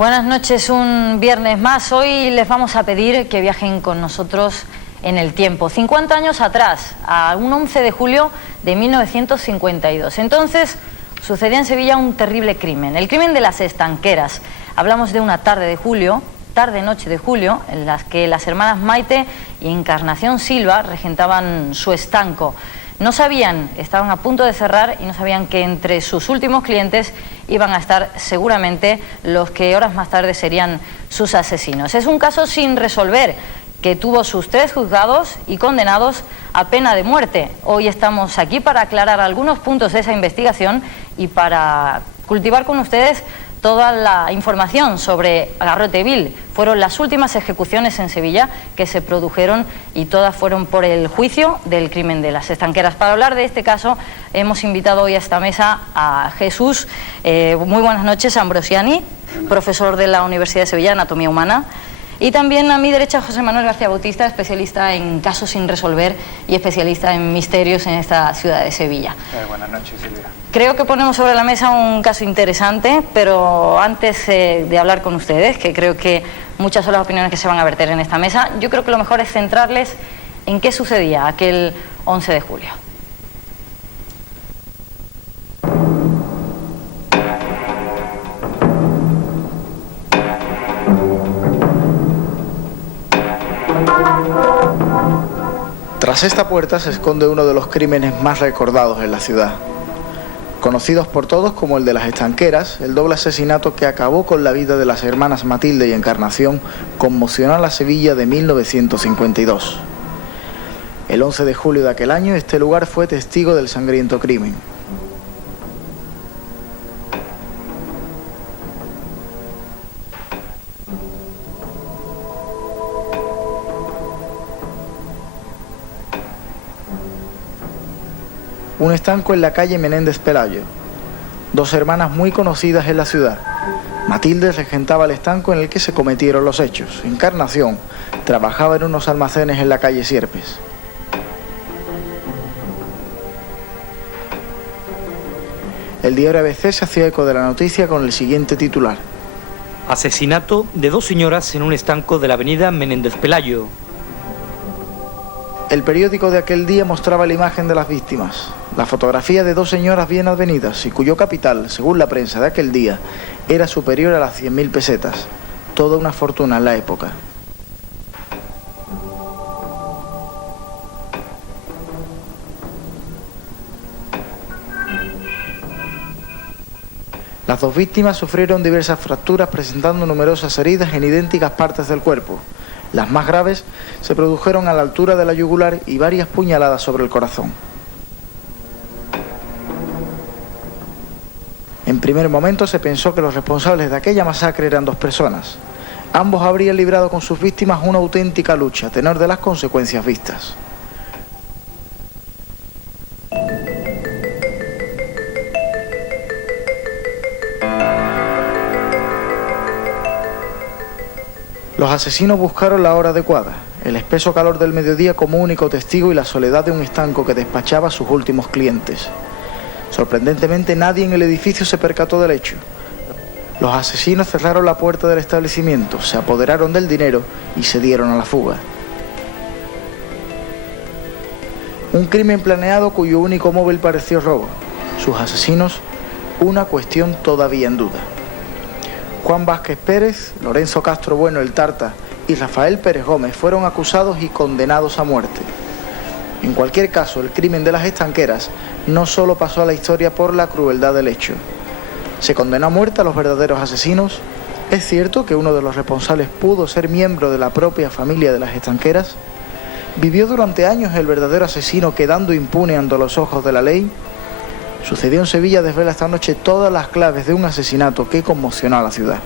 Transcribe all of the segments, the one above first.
Buenas noches, un viernes más. Hoy les vamos a pedir que viajen con nosotros en el tiempo. 50 años atrás, a un 11 de julio de 1952. Entonces sucedía en Sevilla un terrible crimen, el crimen de las estanqueras. Hablamos de una tarde-noche de julio, en las que las hermanas Maite y Encarnación Silva regentaban su estanco. No sabían, estaban a punto de cerrar y no sabían que entre sus últimos clientes iban a estar seguramente los que horas más tarde serían sus asesinos. Es un caso sin resolver que tuvo sus 3 juzgados y condenados a pena de muerte. Hoy estamos aquí para aclarar algunos puntos de esa investigación y para cultivar con ustedes toda la información sobre Garrote Vil. Fueron las últimas ejecuciones en Sevilla que se produjeron y todas fueron por el juicio del crimen de las estanqueras. Para hablar de este caso hemos invitado hoy a esta mesa a Jesús, muy buenas noches, Ambrosiani, profesor de la Universidad de Sevilla, Anatomía Humana. Y también a mi derecha José Manuel García Bautista, especialista en casos sin resolver y especialista en misterios en esta ciudad de Sevilla. Buenas noches, Silvia. Creo que ponemos sobre la mesa un caso interesante, pero antes de hablar con ustedes, que creo que muchas son las opiniones que se van a verter en esta mesa, yo creo que lo mejor es centrarles en qué sucedía aquel 11 de julio. Tras esta puerta se esconde uno de los crímenes más recordados en la ciudad. Conocidos por todos como el de las estanqueras, el doble asesinato que acabó con la vida de las hermanas Matilde y Encarnación conmocionó a la Sevilla de 1952. El 11 de julio de aquel año, este lugar fue testigo del sangriento crimen. Un estanco en la calle Menéndez Pelayo. 2 hermanas muy conocidas en la ciudad. Matilde regentaba el estanco en el que se cometieron los hechos. Encarnación trabajaba en unos almacenes en la calle Sierpes. El diario ABC se hacía eco de la noticia con el siguiente titular: Asesinato de 2 señoras en un estanco de la avenida Menéndez Pelayo. El periódico de aquel día mostraba la imagen de las víctimas, la fotografía de 2 señoras bien avenidas y cuyo capital, según la prensa de aquel día, era superior a las 100.000 pesetas, toda una fortuna en la época. Las 2 víctimas sufrieron diversas fracturas presentando numerosas heridas en idénticas partes del cuerpo. Las más graves se produjeron a la altura de la yugular y varias puñaladas sobre el corazón. En primer momento se pensó que los responsables de aquella masacre eran 2 personas. Ambos habrían librado con sus víctimas una auténtica lucha, a tenor de las consecuencias vistas. Los asesinos buscaron la hora adecuada, el espeso calor del mediodía como único testigo y la soledad de un estanco que despachaba a sus últimos clientes. Sorprendentemente nadie en el edificio se percató del hecho. Los asesinos cerraron la puerta del establecimiento, se apoderaron del dinero y se dieron a la fuga. Un crimen planeado cuyo único móvil pareció robo. Sus asesinos, una cuestión todavía en duda. Juan Vázquez Pérez, Lorenzo Castro Bueno el Tarta y Rafael Pérez Gómez fueron acusados y condenados a muerte. En cualquier caso, el crimen de las estanqueras no solo pasó a la historia por la crueldad del hecho. Se condenó a muerte a los verdaderos asesinos. ¿Es cierto que uno de los responsables pudo ser miembro de la propia familia de las estanqueras? ¿Vivió durante años el verdadero asesino quedando impune ante los ojos de la ley? Sucedió en Sevilla desvela esta noche todas las claves de un asesinato que conmocionó a la ciudad.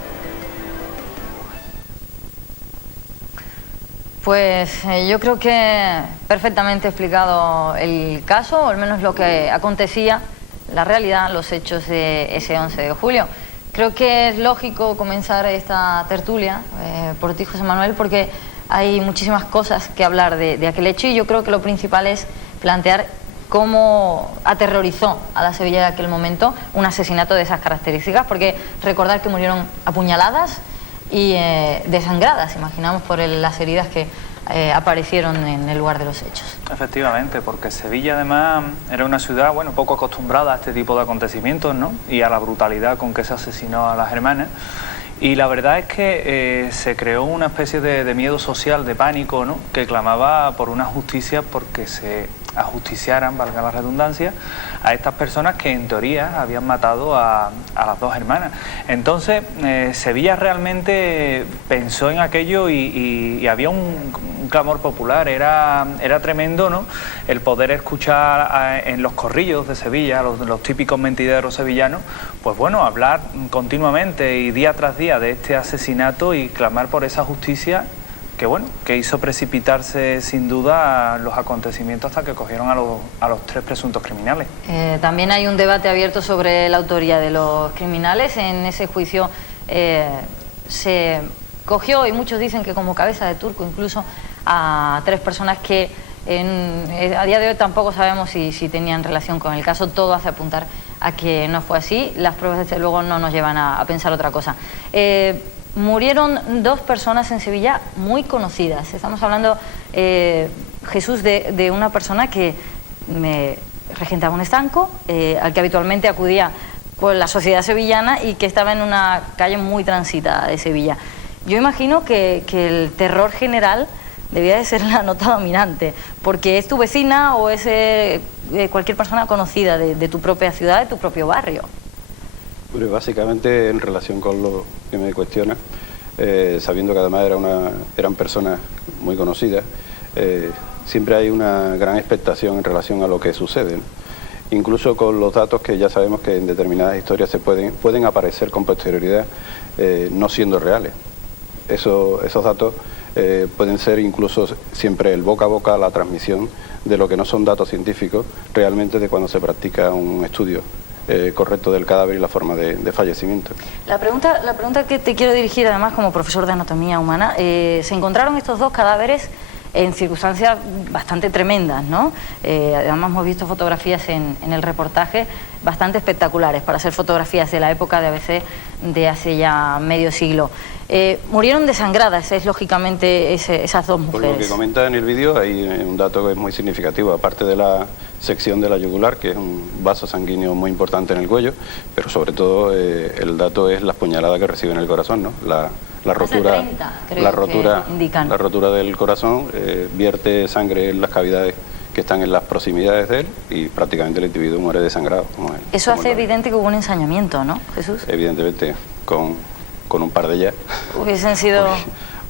Pues yo creo que perfectamente explicado el caso, o al menos lo que acontecía, la realidad, los hechos de ese 11 de julio. Creo que es lógico comenzar esta tertulia por ti, José Manuel, porque hay muchísimas cosas que hablar de aquel hecho y yo creo que lo principal es plantear cómo aterrorizó a la Sevilla de aquel momento un asesinato de esas características, porque recordar que murieron apuñaladas y desangradas, imaginamos, por las heridas que aparecieron en el lugar de los hechos. Efectivamente, porque Sevilla además era una ciudad, bueno, poco acostumbrada a este tipo de acontecimientos, ¿no? Y a la brutalidad con que se asesinó a las hermanas. Y la verdad es que se creó una especie de miedo social, de pánico, ¿no? Que clamaba por una justicia, porque se ajusticiaran, valga la redundancia, a estas personas que en teoría habían matado a las dos hermanas. Entonces Sevilla realmente pensó en aquello y había un clamor popular. Era tremendo, ¿no?, el poder escuchar en los corrillos de Sevilla, los típicos mentideros sevillanos, pues bueno, hablar continuamente y día tras día de este asesinato y clamar por esa justicia que, bueno, que hizo precipitarse sin duda los acontecimientos hasta que cogieron a los tres presuntos criminales. También hay un debate abierto sobre la autoría de los criminales. En ese juicio se cogió, y muchos dicen que como cabeza de turco incluso, a tres personas que a día de hoy tampoco sabemos si tenían relación con el caso. Todo hace apuntar a que no fue así. Las pruebas desde luego no nos llevan a pensar otra cosa. Murieron dos personas en Sevilla muy conocidas. Estamos hablando, Jesús, de una persona que regentaba un estanco al que habitualmente acudía pues, la sociedad sevillana y que estaba en una calle muy transitada de Sevilla. Yo imagino que el terror general debía de ser la nota dominante, porque es tu vecina o es cualquier persona conocida de tu propia ciudad, de tu propio barrio. Bueno, básicamente en relación con lo que me cuestiona, sabiendo que además eran personas muy conocidas, siempre hay una gran expectación en relación a lo que sucede, ¿no? Incluso con los datos que ya sabemos que en determinadas historias pueden aparecer con posterioridad no siendo reales. Esos datos pueden ser incluso siempre el boca a boca, la transmisión de lo que no son datos científicos realmente de cuando se practica un estudio correcto del cadáver y la forma de fallecimiento. La pregunta que te quiero dirigir, además, como profesor de anatomía humana, se encontraron estos dos cadáveres en circunstancias bastante tremendas, ¿no? Además hemos visto fotografías en el reportaje bastante espectaculares para ser fotografías de la época de ABC de hace ya medio siglo. Murieron desangradas, es lógicamente esas dos mujeres. Por lo que comenta en el vídeo hay un dato que es muy significativo, aparte de la sección de la yugular, que es un vaso sanguíneo muy importante en el cuello, pero sobre todo el dato es las puñaladas que recibe en el corazón, ¿no? La rotura del corazón vierte sangre en las cavidades que están en las proximidades de él y prácticamente el individuo muere desangrado. Eso hace evidente que hubo un ensañamiento, ¿no, Jesús? Evidentemente, con un par de ellas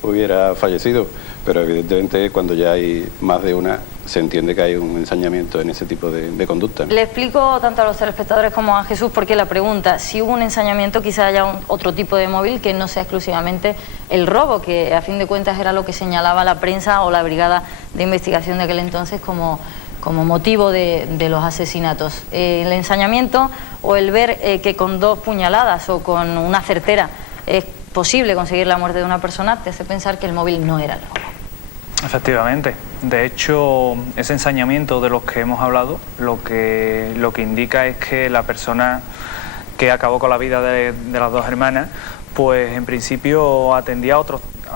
hubiera fallecido, pero evidentemente cuando ya hay más de una se entiende que hay un ensañamiento en ese tipo de conducta, ¿no? Le explico tanto a los telespectadores como a Jesús por qué la pregunta. Si hubo un ensañamiento, quizá haya otro tipo de móvil que no sea exclusivamente el robo, que a fin de cuentas era lo que señalaba la prensa o la brigada de investigación de aquel entonces como motivo de los asesinatos. El ensañamiento o el ver que con dos puñaladas o con una certera es posible conseguir la muerte de una persona, te hace pensar que el móvil no era el robo. Efectivamente. De hecho, ese ensañamiento de los que hemos hablado, lo que indica es que la persona que acabó con la vida de las dos hermanas, pues en principio atendía a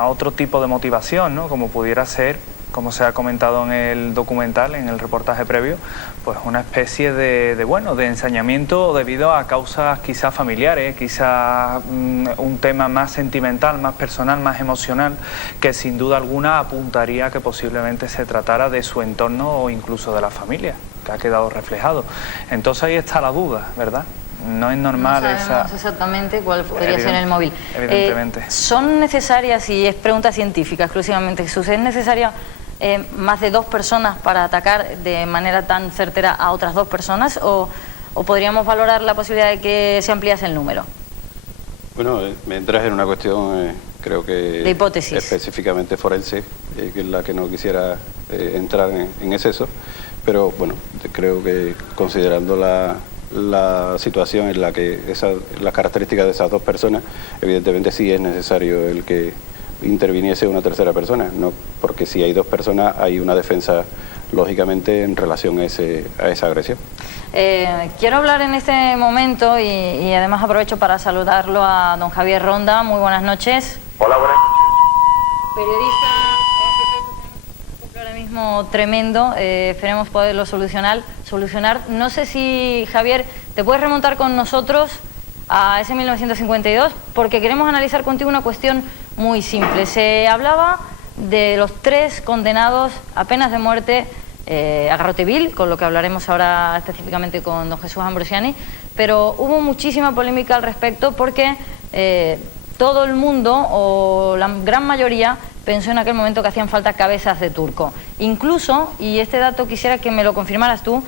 otro tipo de motivación, ¿no? Como pudiera ser, como se ha comentado en el documental, en el reportaje previo, pues una especie de ensañamiento debido a causas quizás familiares, quizás un tema más sentimental, más personal, más emocional, que sin duda alguna apuntaría a que posiblemente se tratara de su entorno o incluso de la familia, que ha quedado reflejado. Entonces ahí está la duda, ¿verdad? No es normal no sabemos exactamente cuál podría ser el móvil. Evidentemente. ¿Son necesarias, y es pregunta científica exclusivamente, Jesús, es necesaria más de dos personas para atacar de manera tan certera a otras dos personas o podríamos valorar la posibilidad de que se ampliase el número? Bueno, me entras en una cuestión, creo que de hipótesis específicamente forense, que es la que no quisiera entrar en exceso, pero bueno, creo que considerando la situación en la que las características de esas dos personas, evidentemente sí es necesario el que interviniese una tercera persona, no porque si hay dos personas hay una defensa lógicamente en relación a esa agresión. Quiero hablar en este momento y además aprovecho para saludarlo a don Javier Ronda. Muy buenas noches. Hola, buenas noches. Periodista, ahora mismo tremendo, esperemos poderlo solucionar. No sé si, Javier, te puedes remontar con nosotros a ese 1952, porque queremos analizar contigo una cuestión muy simple. Se hablaba de los 3 condenados a penas de muerte a garrote vil, con lo que hablaremos ahora específicamente con don Jesús Ambrosiani, pero hubo muchísima polémica al respecto porque todo el mundo, o la gran mayoría, pensó en aquel momento que hacían falta cabezas de turco. Incluso, y este dato quisiera que me lo confirmaras tú,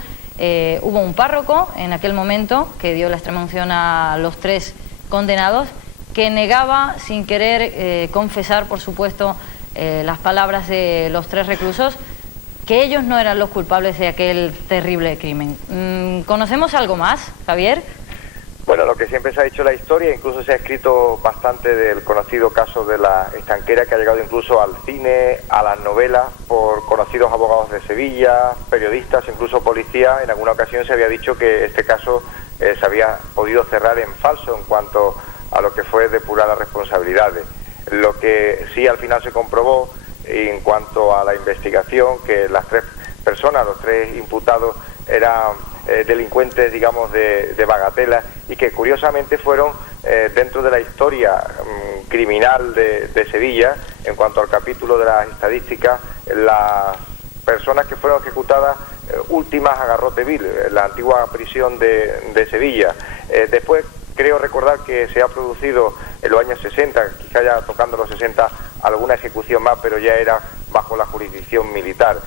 hubo un párroco en aquel momento que dio la extremaunción a los 3 condenados, que negaba, sin querer confesar, por supuesto, las palabras de los 3 reclusos, que ellos no eran los culpables de aquel terrible crimen. ¿Conocemos algo más, Javier? Bueno, lo que siempre se ha dicho en la historia, incluso se ha escrito bastante del conocido caso de la estanquera, que ha llegado incluso al cine, a las novelas, por conocidos abogados de Sevilla, periodistas, incluso policía. En alguna ocasión se había dicho que este caso se había podido cerrar en falso en cuanto a lo que fue depurar las responsabilidades. Lo que sí al final se comprobó en cuanto a la investigación, que las 3 personas, los 3 imputados, eran delincuentes, digamos, de bagatela, y que curiosamente fueron, dentro de la historia criminal de Sevilla, en cuanto al capítulo de las estadísticas, las personas que fueron ejecutadas últimas a garrote vil, la antigua prisión de Sevilla. Después creo recordar que se ha producido en los años 60, quizá ya tocando los 60, alguna ejecución más, pero ya era bajo la jurisdicción militar.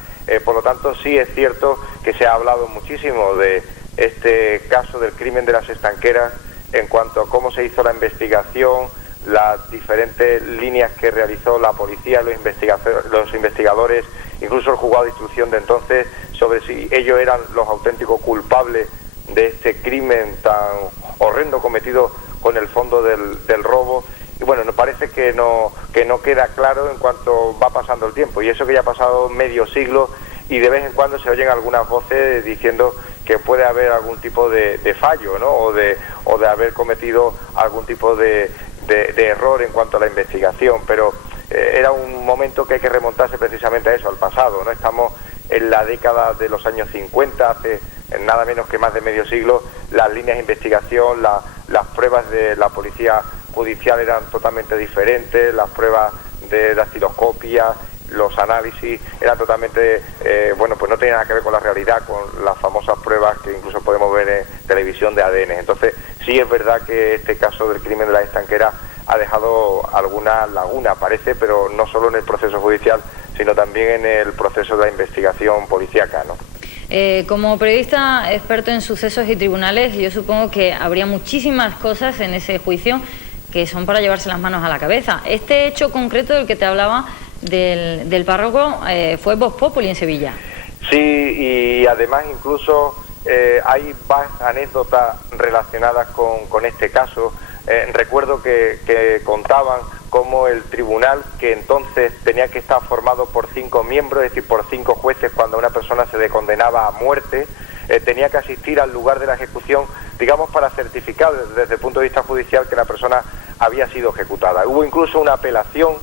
Por lo tanto, sí es cierto que se ha hablado muchísimo de este caso del crimen de las estanqueras en cuanto a cómo se hizo la investigación, las diferentes líneas que realizó la policía, los investigadores, incluso el juzgado de instrucción de entonces, sobre si ellos eran los auténticos culpables de este crimen tan horrendo cometido con el fondo del robo. Y bueno, nos parece que no queda claro en cuanto va pasando el tiempo, y eso que ya ha pasado medio siglo, y de vez en cuando se oyen algunas voces diciendo que puede haber algún tipo de fallo, ¿no? o de haber cometido algún tipo de error en cuanto a la investigación, pero era un momento que hay que remontarse precisamente a eso, al pasado, ¿no? Estamos en la década de los años 50, hace nada menos que más de medio siglo. Las líneas de investigación, las pruebas de la policía judicial eran totalmente diferentes, las pruebas de dactiloscopia, los análisis eran totalmente, pues no tenían nada que ver con la realidad, con las famosas pruebas que incluso podemos ver en televisión de ADN. Entonces, sí es verdad que este caso del crimen de la estanquera ha dejado alguna laguna, parece, pero no solo en el proceso judicial, sino también en el proceso de la investigación policíaca, ¿no? Como periodista experto en sucesos y tribunales, yo supongo que habría muchísimas cosas en ese juicio que son para llevarse las manos a la cabeza. Este hecho concreto del que te hablaba, del párroco, fue Vox Populi en Sevilla. Sí, y además incluso hay varias anécdotas relacionadas con este caso. Recuerdo que contaban cómo el tribunal, que entonces tenía que estar formado por 5 miembros, es decir, por 5 jueces cuando una persona se le condenaba a muerte, tenía que asistir al lugar de la ejecución, digamos, para certificar desde el punto de vista judicial que la persona había sido ejecutada. Hubo incluso una apelación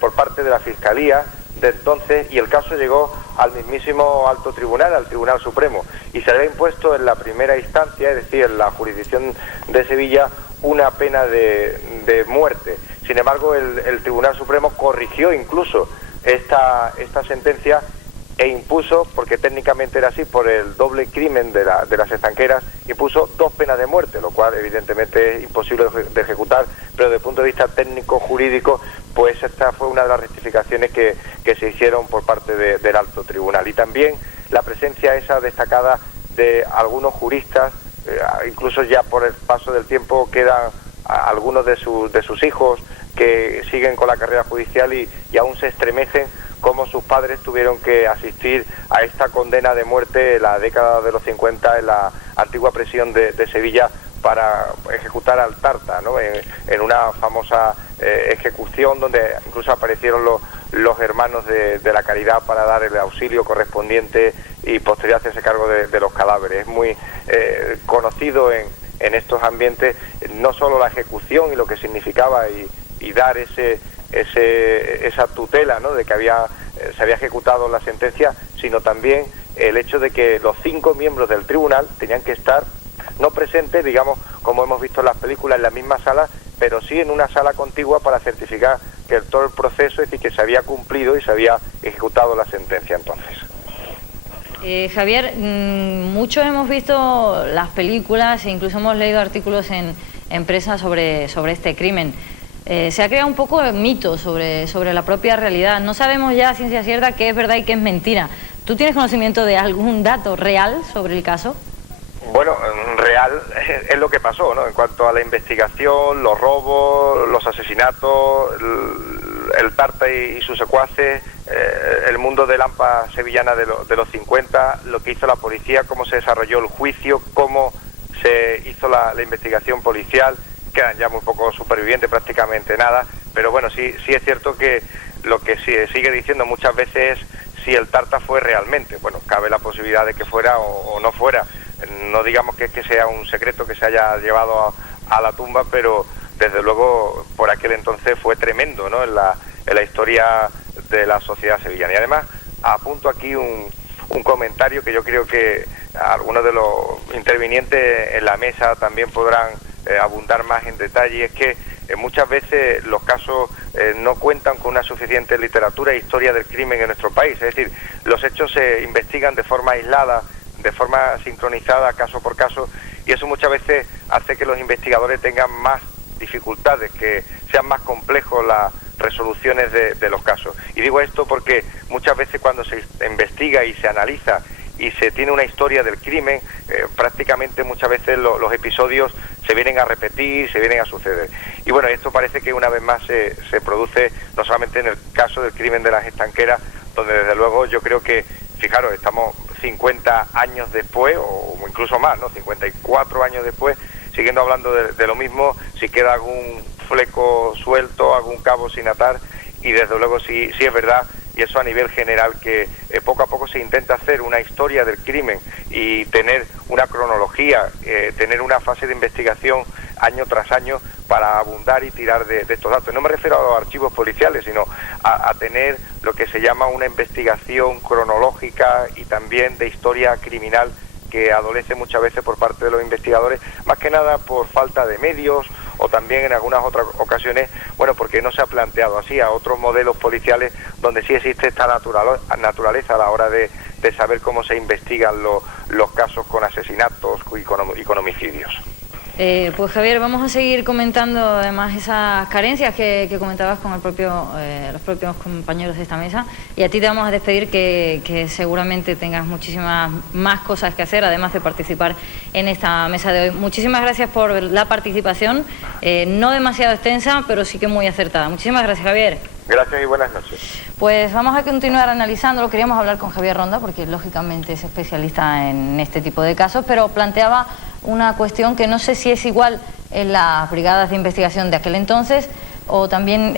por parte de la Fiscalía de entonces, y el caso llegó al mismísimo alto tribunal, al Tribunal Supremo, y se había impuesto en la primera instancia, es decir, en la jurisdicción de Sevilla, una pena de muerte. Sin embargo, el Tribunal Supremo corrigió incluso esta sentencia e impuso, porque técnicamente era así, por el doble crimen de las estanqueras, impuso 2 penas de muerte, lo cual evidentemente es imposible de ejecutar, pero desde el punto de vista técnico-jurídico, pues esta fue una de las rectificaciones que se hicieron por parte del alto tribunal. Y también la presencia esa destacada de algunos juristas, incluso ya por el paso del tiempo quedan algunos de sus hijos que siguen con la carrera judicial y aún se estremecen cómo sus padres tuvieron que asistir a esta condena de muerte en la década de los 50 en la antigua prisión de Sevilla para ejecutar al Tarta, ¿no? En una famosa ejecución donde incluso aparecieron los hermanos de la Caridad para dar el auxilio correspondiente y posterior hacerse cargo de los cadáveres. Es muy conocido en estos ambientes no solo la ejecución y lo que significaba y dar esa tutela, ¿no?, de que se había ejecutado la sentencia, sino también el hecho de que los 5 miembros del tribunal tenían que estar no presentes, digamos, como hemos visto en las películas, en la misma sala, pero sí en una sala contigua para certificar que todo el proceso, es decir, que se había cumplido y se había ejecutado la sentencia entonces. Javier, muchos hemos visto las películas e incluso hemos leído artículos en prensa sobre este crimen. Se ha creado un poco de mito sobre la propia realidad. No sabemos ya a ciencia cierta qué es verdad y qué es mentira. ¿Tú tienes conocimiento de algún dato real sobre el caso? Bueno, real es lo que pasó, ¿no? En cuanto a la investigación, los robos, los asesinatos, el Tarta y sus secuaces, el mundo de Lampa sevillana de los 50, lo que hizo la policía, cómo se desarrolló el juicio, cómo se hizo la investigación policial. Quedan ya muy pocos supervivientes, prácticamente nada, pero bueno, sí es cierto que lo que se sigue diciendo muchas veces es si el Tarta fue realmente. Bueno, cabe la posibilidad de que fuera o no fuera. No digamos que sea un secreto que se haya llevado a la tumba, pero desde luego por aquel entonces fue tremendo, ¿no?, en la historia de la sociedad sevillana. Y además apunto aquí un comentario que yo creo que algunos de los intervinientes en la mesa también podrán abundar más en detalle. Es que muchas veces los casos no cuentan con una suficiente literatura e historia del crimen en nuestro país. Es decir, los hechos se investigan de forma aislada, de forma sincronizada, caso por caso, y eso muchas veces hace que los investigadores tengan más dificultades, que sean más complejos las resoluciones de los casos. Y digo esto porque muchas veces cuando se investiga y se analiza y se tiene una historia del crimen, prácticamente muchas veces los episodios se vienen a repetir, se vienen a suceder. Y bueno, esto parece que una vez más se produce no solamente en el caso del crimen de las estanqueras, donde desde luego yo creo que, fijaros, estamos 50 años después, o incluso más, ¿no?, 54 años después, siguiendo hablando de lo mismo, si queda algún fleco suelto, algún cabo sin atar, y desde luego sí es verdad, y eso a nivel general, que poco a poco se intenta hacer una historia del crimen y tener una cronología, tener una fase de investigación año tras año para abundar y tirar de estos datos. No me refiero a los archivos policiales, sino a tener lo que se llama una investigación cronológica y también de historia criminal, que adolece muchas veces por parte de los investigadores, más que nada por falta de medios, o también en algunas otras ocasiones, bueno, porque no se ha planteado así a otros modelos policiales donde sí existe esta naturaleza a la hora de saber cómo se investigan los casos con asesinatos y con homicidios. Pues Javier, vamos a seguir comentando además esas carencias que comentabas con los propios compañeros de esta mesa, y a ti te vamos a despedir, que seguramente tengas muchísimas más cosas que hacer, además de participar en esta mesa de hoy. Muchísimas gracias por la participación, no demasiado extensa, pero sí que muy acertada. Muchísimas gracias, Javier. Gracias y buenas noches. Pues vamos a continuar analizándolo. Queríamos hablar con Javier Ronda, porque lógicamente es especialista en este tipo de casos, pero planteaba una cuestión que no sé si es igual en las brigadas de investigación de aquel entonces o también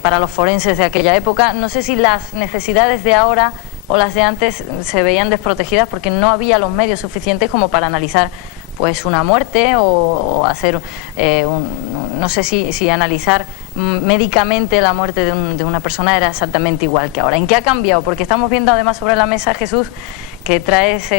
para los forenses de aquella época. No sé si las necesidades de ahora o las de antes se veían desprotegidas porque no había los medios suficientes como para analizar pues una muerte o hacer no sé si analizar médicamente la muerte de una persona era exactamente igual que ahora. ¿En qué ha cambiado? Porque estamos viendo además sobre la mesa, Jesús, que traes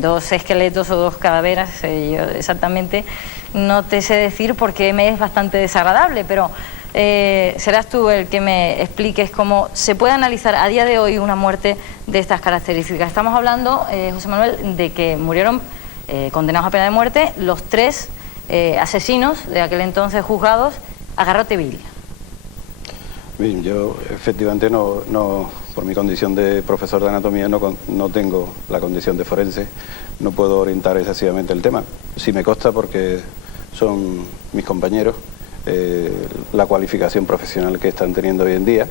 2 esqueletos o 2 cadáveres, yo exactamente no te sé decir porque me es bastante desagradable, pero serás tú el que me expliques cómo se puede analizar a día de hoy una muerte de estas características. Estamos hablando, José Manuel, de que murieron condenados a pena de muerte los 3 asesinos de aquel entonces juzgados a garrote vil. Bien, yo efectivamente no por mi condición de profesor de anatomía no tengo la condición de forense, no puedo orientar excesivamente el tema. Sí me consta porque son mis compañeros la cualificación profesional que están teniendo hoy en día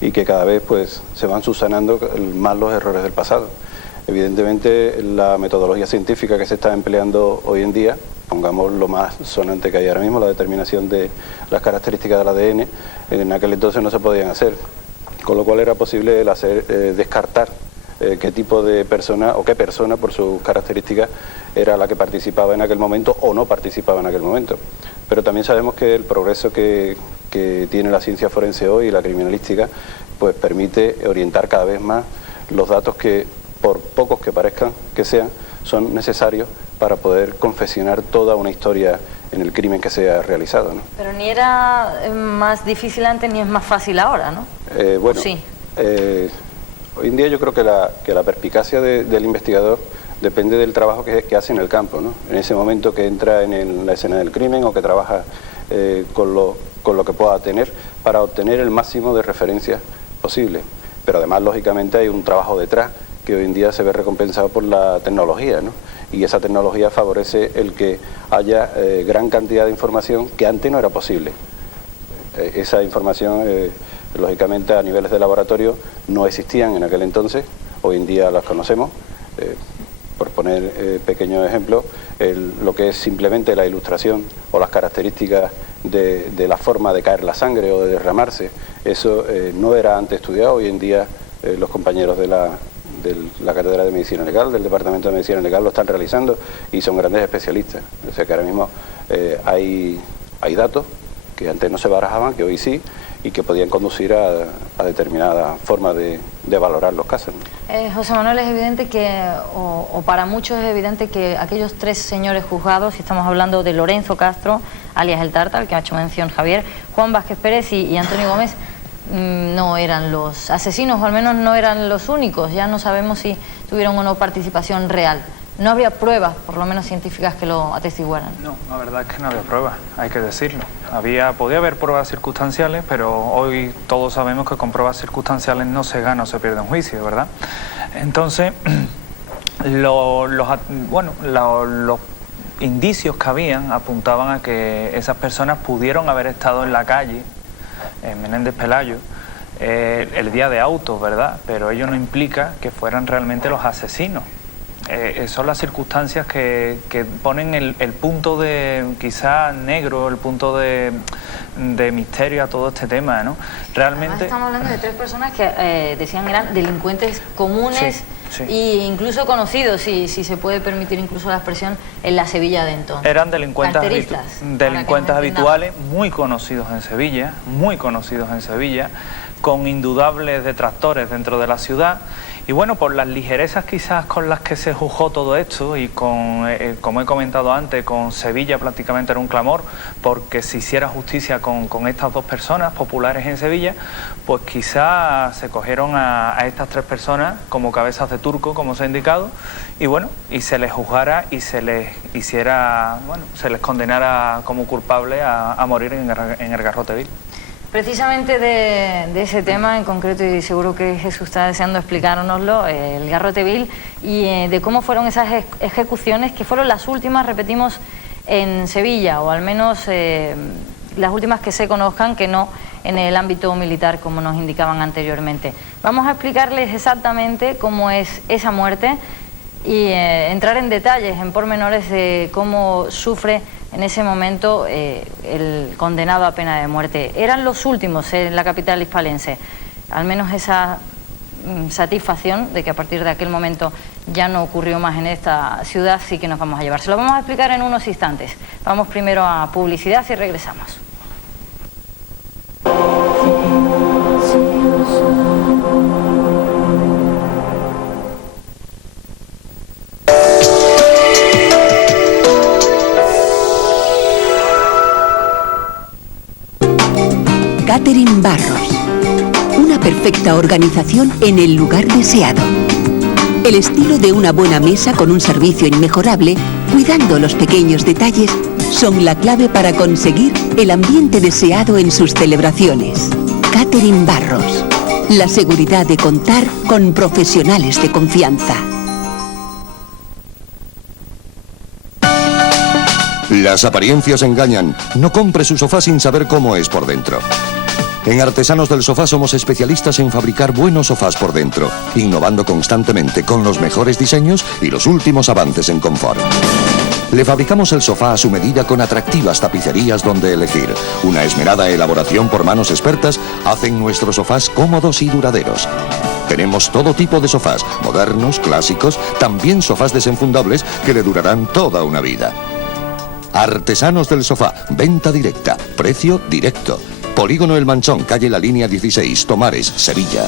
y que cada vez pues se van subsanando más los errores del pasado. Evidentemente la metodología científica que se está empleando hoy en día, pongamos lo más sonante que hay ahora mismo, la determinación de las características del ADN, en aquel entonces no se podían hacer. con lo cual era posible descartar qué tipo de persona o qué persona por sus características era la que participaba en aquel momento o no participaba en aquel momento. Pero también sabemos que el progreso que tiene la ciencia forense hoy y la criminalística pues permite orientar cada vez más los datos que, por pocos que parezcan que sean, son necesarios para poder confeccionar toda una historia en el crimen que se ha realizado, ¿no? Pero ni era más difícil antes ni es más fácil ahora, ¿no? Bueno, sí. Hoy en día yo creo que la perspicacia del investigador depende del trabajo que hace en el campo, ¿no? En ese momento que entra en la escena del crimen o que trabaja con lo que pueda tener para obtener el máximo de referencias posible. Pero además, lógicamente, hay un trabajo detrás que hoy en día se ve recompensado por la tecnología, ¿no? Y esa tecnología favorece el que haya gran cantidad de información que antes no era posible. Esa información, lógicamente, a niveles de laboratorio no existían en aquel entonces, hoy en día las conocemos. Por poner pequeños ejemplos, lo que es simplemente la ilustración o las características de la forma de caer la sangre o de derramarse, eso no era antes estudiado. Hoy en día los compañeros de la Cátedra de Medicina Legal, del Departamento de Medicina Legal, lo están realizando y son grandes especialistas. O sea que ahora mismo hay datos que antes no se barajaban, que hoy sí, y que podían conducir a determinada forma de valorar los casos, ¿no? José Manuel, es evidente que, o para muchos es evidente que aquellos tres señores juzgados, si estamos hablando de Lorenzo Castro, alias el Tarta, al que ha hecho mención Javier, Juan Vázquez Pérez y Antonio Gómez, no eran los asesinos, o al menos no eran los únicos. Ya no sabemos si tuvieron o no participación real. No habría pruebas, por lo menos científicas, que lo atestiguaran. No, la verdad es que no había pruebas, hay que decirlo. Podía haber pruebas circunstanciales, pero hoy todos sabemos que con pruebas circunstanciales no se gana o se pierde un juicio, ¿verdad? Entonces, los indicios que habían apuntaban a que esas personas pudieron haber estado en la calle, en Menéndez Pelayo, el día de autos, ¿verdad? Pero ello no implica que fueran realmente los asesinos. Son las circunstancias que ponen el punto de quizá negro, el punto de misterio a todo este tema, ¿no? Realmente... Además, estamos hablando de tres personas que decían eran delincuentes comunes, sí. E incluso conocidos, si se puede permitir incluso la expresión, en la Sevilla de entonces. Eran delincuentes habituales, muy conocidos en Sevilla, con indudables detractores dentro de la ciudad. Y bueno, por las ligerezas quizás con las que se juzgó todo esto y con, como he comentado antes, con Sevilla prácticamente era un clamor porque se hiciera justicia con estas dos personas populares en Sevilla, pues quizás se cogieron a estas tres personas como cabezas de turco, como se ha indicado, y bueno, y se les juzgara y se les hiciera, bueno, se les condenara como culpable a morir en el garrote vil. Precisamente de ese tema en concreto, y seguro que Jesús está deseando explicárnoslo, el garrote vil, y de cómo fueron esas ejecuciones, que fueron las últimas, repetimos, en Sevilla, o al menos las últimas que se conozcan, que no en el ámbito militar, como nos indicaban anteriormente. Vamos a explicarles exactamente cómo es esa muerte y entrar en detalles, en pormenores de cómo sufre en ese momento el condenado a pena de muerte. Eran los últimos en la capital hispalense. Al menos esa satisfacción de que a partir de aquel momento ya no ocurrió más en esta ciudad, sí que nos vamos a llevar. Se lo vamos a explicar en unos instantes. Vamos primero a publicidad y regresamos. Catherine Barros. Una perfecta organización en el lugar deseado. El estilo de una buena mesa con un servicio inmejorable, cuidando los pequeños detalles, son la clave para conseguir el ambiente deseado en sus celebraciones. Catherine Barros. La seguridad de contar con profesionales de confianza. Las apariencias engañan. No compre su sofá sin saber cómo es por dentro. En Artesanos del Sofá somos especialistas en fabricar buenos sofás por dentro, innovando constantemente con los mejores diseños y los últimos avances en confort. Le fabricamos el sofá a su medida con atractivas tapicerías donde elegir. Una esmerada elaboración por manos expertas hacen nuestros sofás cómodos y duraderos. Tenemos todo tipo de sofás, modernos, clásicos, también sofás desenfundables que le durarán toda una vida. Artesanos del Sofá, venta directa, precio directo. Polígono El Manchón, calle La Línea 16, Tomares, Sevilla.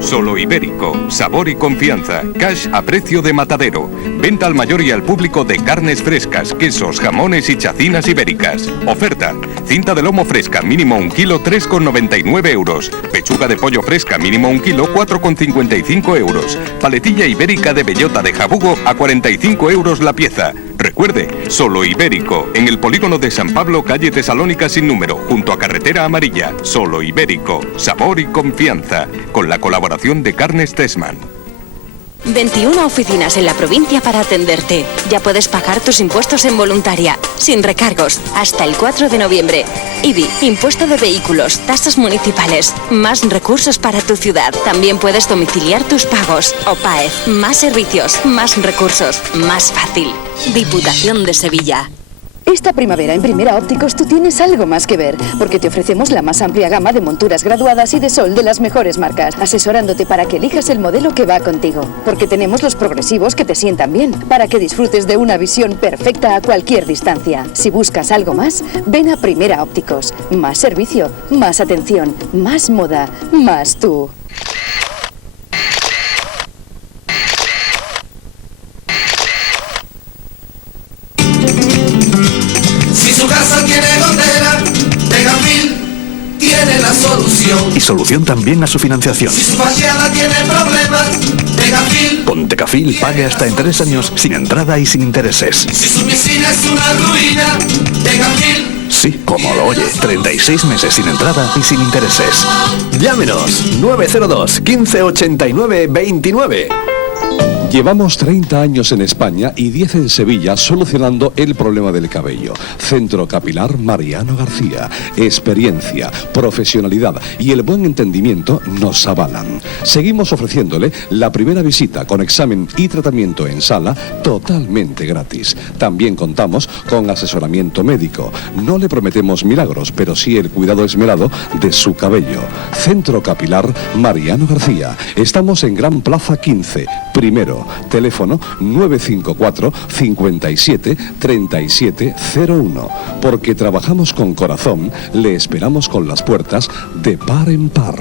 Solo Ibérico, sabor y confianza, cash a precio de matadero. Venta al mayor y al público de carnes frescas, quesos, jamones y chacinas ibéricas. Oferta: cinta de lomo fresca, mínimo 1 kilo, 3,99 euros. Pechuga de pollo fresca, mínimo 1 kilo, 4,55 euros. Paletilla ibérica de bellota de jabugo a 45 euros la pieza. Recuerde, Solo Ibérico, en el polígono de San Pablo, calle Tesalónica sin número, junto a Carretera Amarilla. Solo Ibérico, sabor y confianza, con la colaboración de Carnes Tessmann. 21 oficinas en la provincia para atenderte. Ya puedes pagar tus impuestos en voluntaria, sin recargos, hasta el 4 de noviembre. IBI, impuesto de vehículos, tasas municipales, más recursos para tu ciudad. También puedes domiciliar tus pagos. OPAEF, más servicios, más recursos, más fácil. Diputación de Sevilla. Esta primavera en Primera Ópticos tú tienes algo más que ver, porque te ofrecemos la más amplia gama de monturas graduadas y de sol de las mejores marcas, asesorándote para que elijas el modelo que va contigo. Porque tenemos los progresivos que te sientan bien, para que disfrutes de una visión perfecta a cualquier distancia. Si buscas algo más, ven a Primera Ópticos. Más servicio, más atención, más moda, más tú. Tiene la solución. Y solución también a su financiación. Si su fachada tiene problemas, Tecafil. Con Tecafil pague hasta en 3 años sin entrada y sin intereses. Si su piscina es una ruina, Tecafil. Sí, como lo oye, 36 meses sin entrada y sin intereses. Llámenos 902 15 89 29. Llevamos 30 años en España y 10 en Sevilla solucionando el problema del cabello. Centro Capilar Mariano García. Experiencia, profesionalidad y el buen entendimiento nos avalan. Seguimos ofreciéndole la primera visita con examen y tratamiento en sala totalmente gratis. También contamos con asesoramiento médico. No le prometemos milagros, pero sí el cuidado esmerado de su cabello. Centro Capilar Mariano García. Estamos en Gran Plaza 15, primero. Teléfono 954 57 37 01. Porque trabajamos con corazón, le esperamos con las puertas de par en par.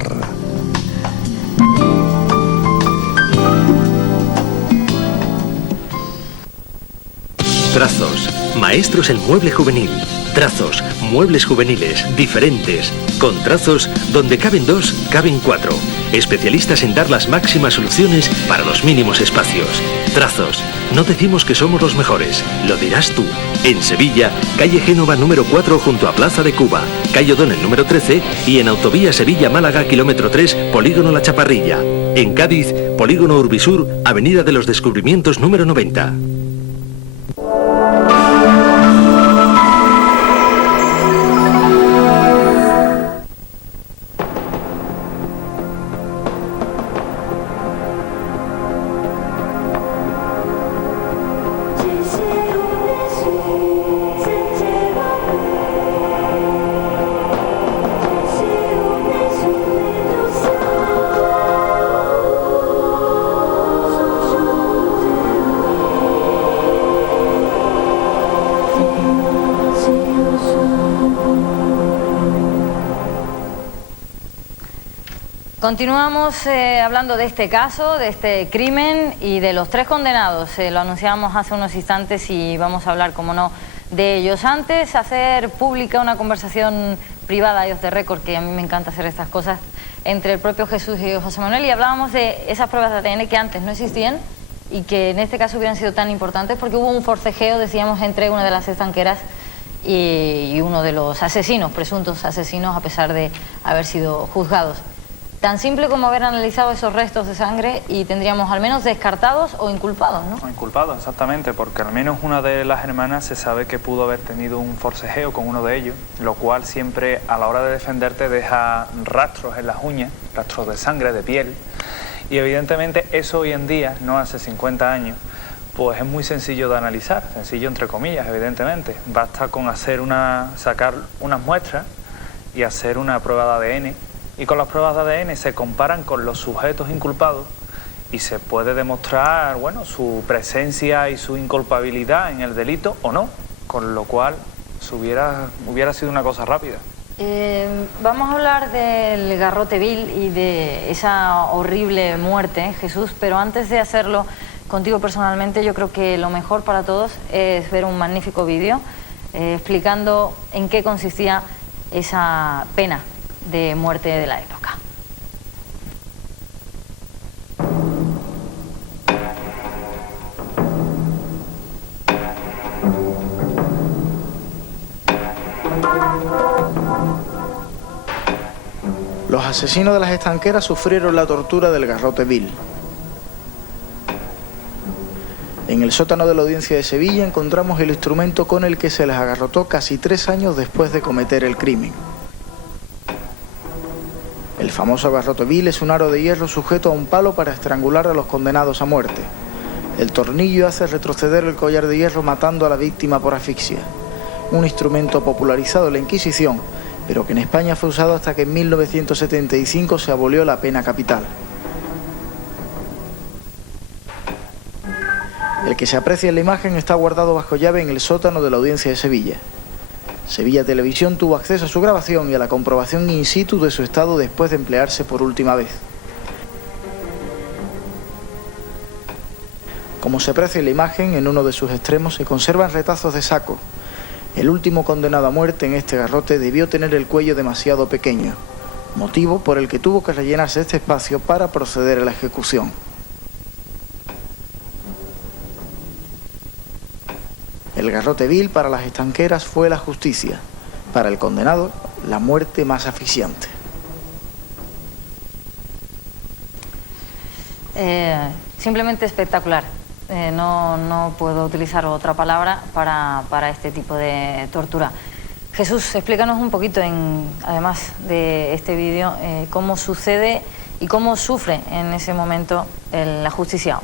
Trazos, maestros en mueble juvenil. Trazos, muebles juveniles, diferentes. Con Trazos, donde caben 2, caben 4. Especialistas en dar las máximas soluciones para los mínimos espacios. Trazos, no decimos que somos los mejores, lo dirás tú. En Sevilla, calle Génova número 4 junto a Plaza de Cuba, calle O'Donnell número 13 y en autovía Sevilla-Málaga kilómetro 3, polígono La Chaparrilla. En Cádiz, polígono Urbisur, avenida de los Descubrimientos número 90. Continuamos hablando de este caso, de este crimen y de los 3 condenados. Lo anunciábamos hace unos instantes y vamos a hablar, como no, de ellos. Antes, hacer pública una conversación privada y off the record, que a mí me encanta hacer estas cosas, entre el propio Jesús y José Manuel, y hablábamos de esas pruebas de ADN que antes no existían y que en este caso hubieran sido tan importantes porque hubo un forcejeo, decíamos, entre una de las estanqueras y uno de los asesinos, presuntos asesinos, a pesar de haber sido juzgados. Tan simple como haber analizado esos restos de sangre y tendríamos al menos descartados o inculpados, ¿no? O inculpados, exactamente, porque al menos una de las hermanas se sabe que pudo haber tenido un forcejeo con uno de ellos, lo cual siempre a la hora de defenderte deja rastros en las uñas, rastros de sangre, de piel, y evidentemente eso hoy en día, no hace 50 años, Pues es muy sencillo de analizar, sencillo entre comillas, evidentemente. Basta con sacar unas muestras y hacer una prueba de ADN. Y con las pruebas de ADN se comparan con los sujetos inculpados y se puede demostrar, bueno, su presencia y su inculpabilidad en el delito o no, con lo cual hubiera sido una cosa rápida. Vamos a hablar del garrote vil y de esa horrible muerte, Jesús, pero antes de hacerlo contigo personalmente, yo creo que lo mejor para todos es ver un magnífico vídeo explicando en qué consistía esa pena de muerte de la época. Los asesinos de las estanqueras sufrieron la tortura del garrote vil. En el sótano de la Audiencia de Sevilla encontramos el instrumento con el que se les agarrotó casi 3 años después de cometer el crimen. El famoso garrote vil es un aro de hierro sujeto a un palo para estrangular a los condenados a muerte. El tornillo hace retroceder el collar de hierro matando a la víctima por asfixia. Un instrumento popularizado en la Inquisición, pero que en España fue usado hasta que en 1975 se abolió la pena capital. El que se aprecia en la imagen está guardado bajo llave en el sótano de la Audiencia de Sevilla. Sevilla Televisión tuvo acceso a su grabación y a la comprobación in situ de su estado después de emplearse por última vez. Como se aprecia en la imagen, en uno de sus extremos se conservan retazos de saco. El último condenado a muerte en este garrote debió tener el cuello demasiado pequeño, motivo por el que tuvo que rellenarse este espacio para proceder a la ejecución. El garrote vil para las estanqueras fue la justicia, para el condenado la muerte más asfixiante. Simplemente espectacular. No puedo utilizar otra palabra para este tipo de tortura. Jesús, explícanos un poquito, además de este vídeo, cómo sucede y cómo sufre en ese momento el ajusticiado.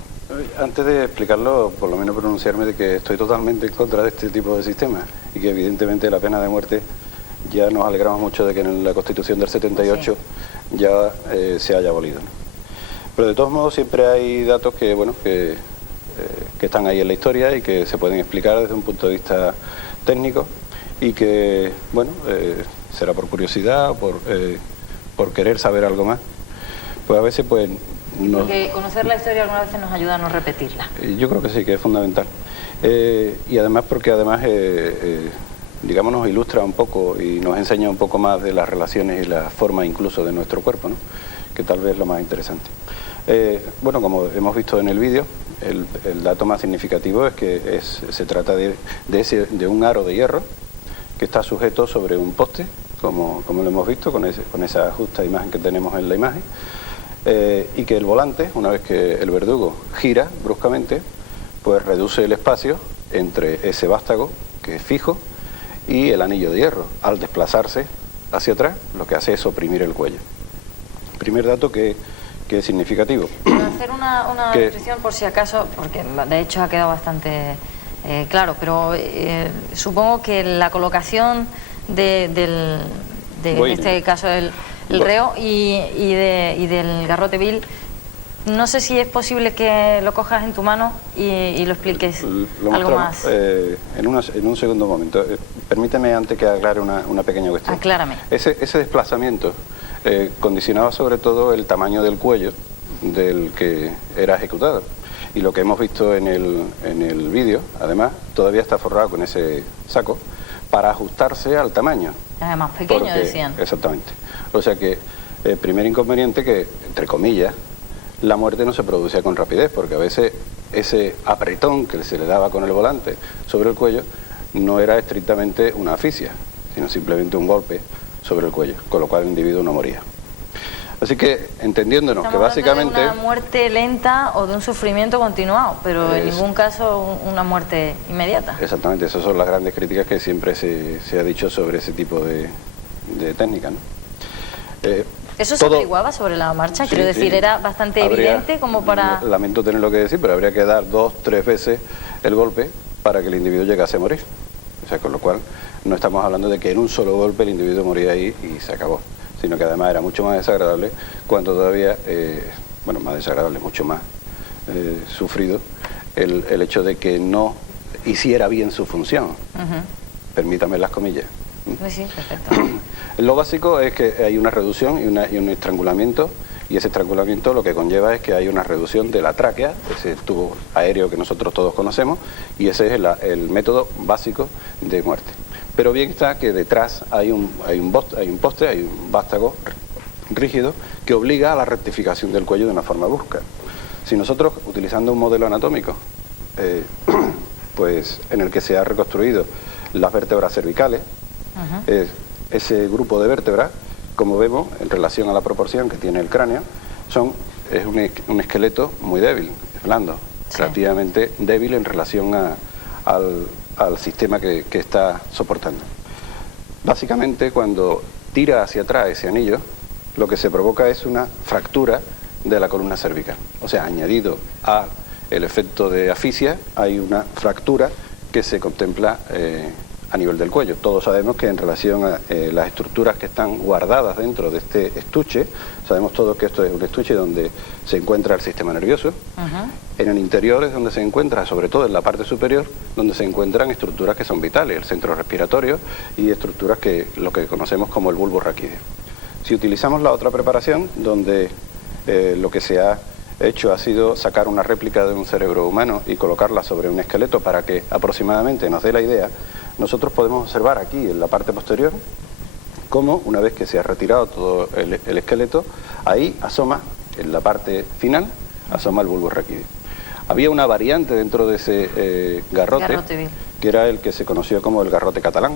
Antes de explicarlo, por lo menos pronunciarme de que estoy totalmente en contra de este tipo de sistema y que evidentemente la pena de muerte, ya nos alegramos mucho de que en la Constitución del 78 ya se haya abolido, ¿no? Pero de todos modos siempre hay datos que, bueno, que están ahí en la historia y que se pueden explicar desde un punto de vista técnico y que, bueno, será por curiosidad o por querer saber algo más, pues a veces pues no. Porque conocer la historia algunas veces nos ayuda a no repetirla. Yo creo que sí, que es fundamental. Y además porque digamos, nos ilustra un poco y nos enseña un poco más de las relaciones y la forma incluso de nuestro cuerpo, ¿no? Que tal vez es lo más interesante. Bueno, como hemos visto en el vídeo, el dato más significativo es que se trata de un aro de hierro que está sujeto sobre un poste, como lo hemos visto con esa justa imagen que tenemos en la imagen, y que el volante, una vez que el verdugo gira bruscamente, pues reduce el espacio entre ese vástago, que es fijo, y el anillo de hierro. Al desplazarse hacia atrás, lo que hace es oprimir el cuello. Primer dato que es significativo. Para hacer una descripción por si acaso, porque de hecho ha quedado bastante claro, pero supongo que la colocación en este caso el reo y del garrote vil, no sé si es posible que lo cojas en tu mano y lo expliques algo más. En un segundo momento. Permíteme antes que aclare una pequeña cuestión. Aclárame. Ese desplazamiento condicionaba sobre todo el tamaño del cuello del que era ejecutado. Y lo que hemos visto en el vídeo, además, todavía está forrado con ese saco para ajustarse al tamaño. Más pequeño, decían. Exactamente. O sea que el primer inconveniente que, entre comillas, la muerte no se producía con rapidez, porque a veces ese apretón que se le daba con el volante sobre el cuello no era estrictamente una asfixia, sino simplemente un golpe sobre el cuello, con lo cual el individuo no moría. Así que, entendiéndonos que básicamente... de una muerte lenta o de un sufrimiento continuado, pero en ningún caso una muerte inmediata. Exactamente, esas son las grandes críticas que siempre se ha dicho sobre ese tipo de técnica, ¿no? ¿Eso se averiguaba sobre la marcha? Quiero decir, ¿era bastante evidente como para...? Lamento tenerlo que decir, pero habría que dar 2 o 3 veces el golpe para que el individuo llegase a morir. O sea, con lo cual no estamos hablando de que en un solo golpe el individuo moría ahí y se acabó, sino que además era mucho más desagradable cuando todavía, bueno, más desagradable, mucho más sufrido, el hecho de que no hiciera bien su función. Permítame las comillas. Sí, perfecto. Lo básico es que hay una reducción y un estrangulamiento, y ese estrangulamiento lo que conlleva es que hay una reducción de la tráquea, ese tubo aéreo que nosotros todos conocemos, y ese es el método básico de muerte. Pero bien está que detrás hay un poste, hay un vástago rígido que obliga a la rectificación del cuello de una forma brusca. Si nosotros, utilizando un modelo anatómico, pues en el que se ha reconstruido las vértebras cervicales, ese grupo de vértebras, como vemos, en relación a la proporción que tiene el cráneo, es un esqueleto muy débil, es blando, relativamente débil en relación al sistema que está soportando. Básicamente, cuando tira hacia atrás ese anillo, lo que se provoca es una fractura de la columna cervical. O sea, añadido al efecto de asfixia, hay una fractura que se contempla a nivel del cuello. Todos sabemos que en relación a las estructuras que están guardadas dentro de este estuche, sabemos todos que esto es un estuche donde se encuentra el sistema nervioso. En el interior es donde se encuentra, sobre todo en la parte superior, donde se encuentran estructuras que son vitales, el centro respiratorio y estructuras que lo que conocemos como el bulbo raquídeo. Si utilizamos la otra preparación, donde lo que se ha hecho ha sido sacar una réplica de un cerebro humano y colocarla sobre un esqueleto para que aproximadamente nos dé la idea, nosotros podemos observar aquí en la parte posterior cómo, una vez que se ha retirado todo el esqueleto, ahí asoma, en la parte final, asoma el bulbo raquídeo. Había una variante dentro de ese garrote que era el que se conoció como el garrote catalán.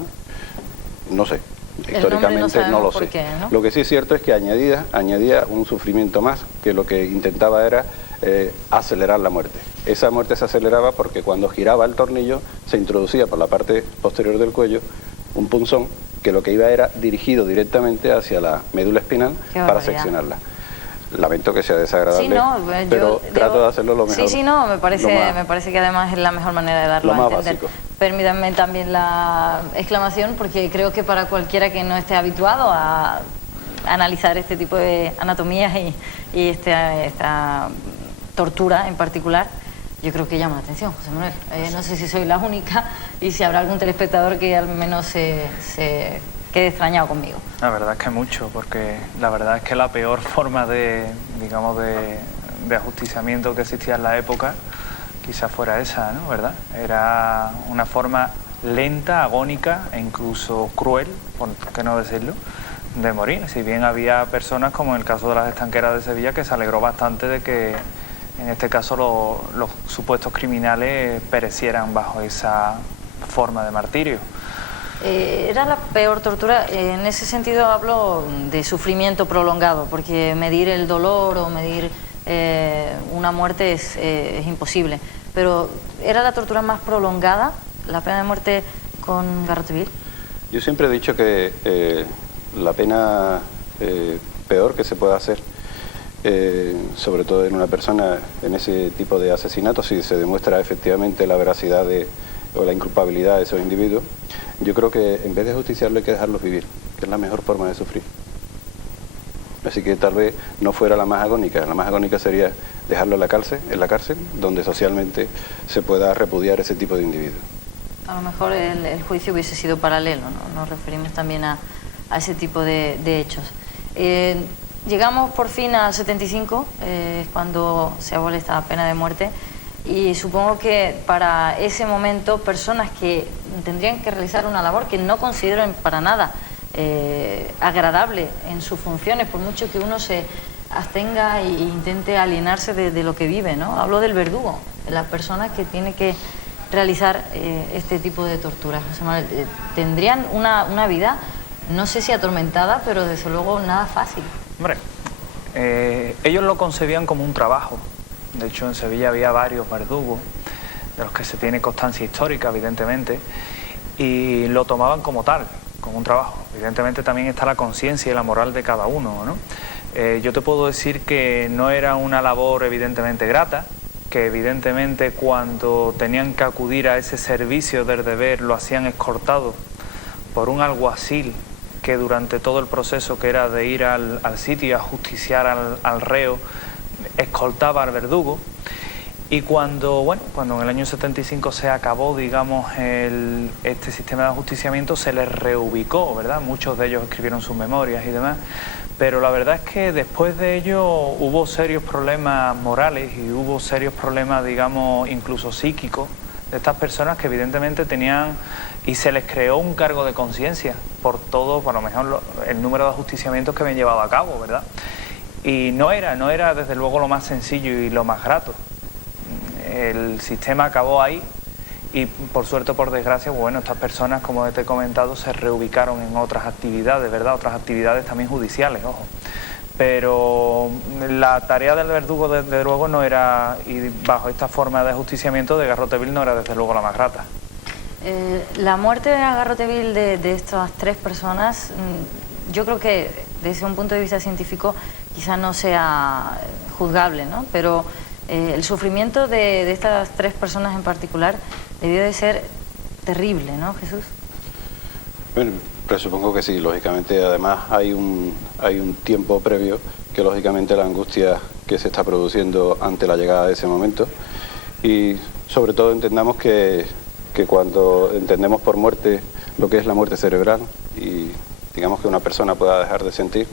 No sé, históricamente no lo sé. Qué, ¿no? Lo que sí es cierto es que añadía un sufrimiento más, que lo que intentaba era acelerar la muerte. Esa muerte se aceleraba porque cuando giraba el tornillo se introducía por la parte posterior del cuello un punzón que lo que iba era dirigido directamente hacia la médula espinal para seccionarla. Lamento que sea desagradable, pero trato de hacerlo lo mejor. No, me parece que además es la mejor manera de darlo a entender. Básico. Permítanme también la exclamación, porque creo que para cualquiera que no esté habituado a analizar este tipo de anatomías y esta tortura en particular, yo creo que llama la atención, José Manuel. No sé si soy la única y si habrá algún telespectador que al menos se quede extrañado conmigo. La verdad es que mucho, porque la verdad es que la peor forma de ajusticiamiento que existía en la época quizás fuera esa, ¿no? ¿Verdad? Era una forma lenta, agónica e incluso cruel, por qué no decirlo, de morir. Si bien había personas, como en el caso de las estanqueras de Sevilla, que se alegró bastante de que en este caso los supuestos criminales perecieran bajo esa forma de martirio. Era la peor tortura. En ese sentido hablo de sufrimiento prolongado, porque medir el dolor o medir una muerte es imposible. Pero ¿era la tortura más prolongada, la pena de muerte con garrote vil? Yo siempre he dicho que la pena peor que se puede hacer, sobre todo en una persona en ese tipo de asesinatos, si se demuestra efectivamente la veracidad o la inculpabilidad de esos individuos, yo creo que en vez de justiciarlo hay que dejarlos vivir, que es la mejor forma de sufrir. Así que tal vez no fuera la más agónica sería dejarlo en la cárcel, donde socialmente se pueda repudiar ese tipo de individuos. A lo mejor el juicio hubiese sido paralelo, ¿no? Nos referimos también a ese tipo de hechos. Llegamos por fin al 75, cuando se abole esta pena de muerte, y supongo que para ese momento personas que tendrían que realizar una labor que no consideran para nada agradable en sus funciones, por mucho que uno se abstenga e intente alienarse de lo que vive, ¿no? Hablo del verdugo, de la persona que tiene que realizar este tipo de torturas. Tendrían una vida, no sé si atormentada, pero desde luego nada fácil. Hombre, ellos lo concebían como un trabajo. De hecho, en Sevilla había varios verdugos, de los que se tiene constancia histórica, evidentemente, y lo tomaban como tal, como un trabajo. Evidentemente también está la conciencia y la moral de cada uno, ¿no? Yo te puedo decir que no era una labor evidentemente grata, que evidentemente cuando tenían que acudir a ese servicio del deber lo hacían escoltado por un alguacil que durante todo el proceso que era de ir al sitio y ajusticiar al reo, escoltaba al verdugo. Y cuando en el año 75 se acabó, digamos, este sistema de ajusticiamiento, se les reubicó, ¿verdad? Muchos de ellos escribieron sus memorias y demás, pero la verdad es que después de ello hubo serios problemas morales y hubo serios problemas, digamos, incluso psíquicos de estas personas que evidentemente tenían, y se les creó un cargo de conciencia por todo, por lo mejor el número de ajusticiamientos que habían llevado a cabo, ¿verdad? Y no era desde luego lo más sencillo y lo más grato. El sistema acabó ahí y por suerte o por desgracia, bueno, estas personas, como te he comentado, se reubicaron en otras actividades, ¿verdad? Otras actividades también judiciales, ojo. Pero la tarea del verdugo, desde luego, no era, y bajo esta forma de ajusticiamiento de Garroteville, no era desde luego la más grata. La muerte de Garroteville de estas tres personas, yo creo que desde un punto de vista científico quizás no sea juzgable, ¿no? Pero el sufrimiento de estas tres personas en particular debió de ser terrible, ¿no, Jesús? Bueno, presupongo que sí, lógicamente. Además hay un tiempo previo que lógicamente la angustia que se está produciendo ante la llegada de ese momento, y sobre todo entendamos que cuando entendemos por muerte lo que es la muerte cerebral y digamos que una persona pueda dejar de sentir,